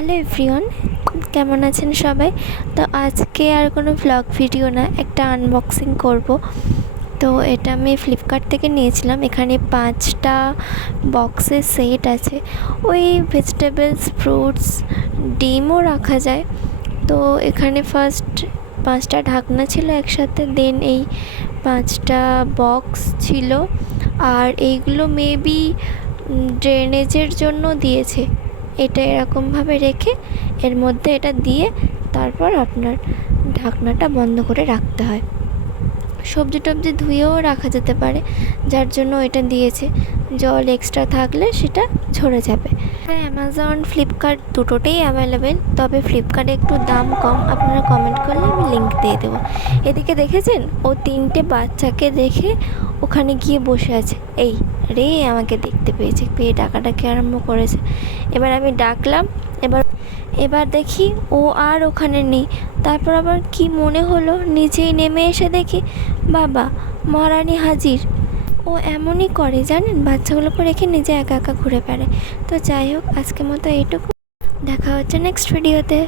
Hello everyone, কেমন আছেন সবাই? তো আজকে আর কোনো ভ্লগ ভিডিও না, একটা আনবক্সিং করব। তো এটা আমি ফ্লিপকার্ট থেকে নিয়েছিলাম। এখানে 5টা বক্সের সেট আছে। ওই ভেজিটেবলস, ফ্রুটস, ডিমও রাখা যায়। তো এখানে ফার্স্ট 5টা ঢাকনা ছিল একসাথে, দেন এই 5টা বক্স ছিল। আর এইগুলো মেবি ড্রেনেজের জন্য দিয়েছে। এটা এরকমভাবে রেখে এর মধ্যে এটা দিয়ে তারপর আপনার ঢাকনাটা বন্ধ করে রাখতে হয়। সবজি টবজি ধুয়েও রাখা যেতে পারে, যার জন্য এটা দিয়েছে। জল এক্সট্রা থাকলে সেটা ঝরে যাবে। হ্যাঁ, অ্যামাজন, ফ্লিপকার্ট দুটোতেই অ্যাভেলেবেল, তবে ফ্লিপকার্টে একটু দাম কম। আপনারা কমেন্ট করলে আমি লিঙ্ক দিয়ে দেবো। এদিকে দেখেছেন, ও 3টে বাচ্চাকে দেখে ওখানে গিয়ে বসে আছে। এই রে, আমাকে দেখতে পেয়েছে, পেয়ে ডাকাডাকি আরম্ভ করেছে। এবার আমি ডাকলাম, এবার দেখি ও আর ওখানে নেই। তারপর আবার কি মনে হলো, নিজেই নেমে এসে দেখি বাবা মহারানী হাজির। ও এমনই করে জানেন, বাচ্চাগুলোকে রেখে নিজে একা একা ঘুরে বেড়ায়। তো যাই হোক, আজকের মতো এইটুকু। দেখা হচ্ছে নেক্সট ভিডিওতে।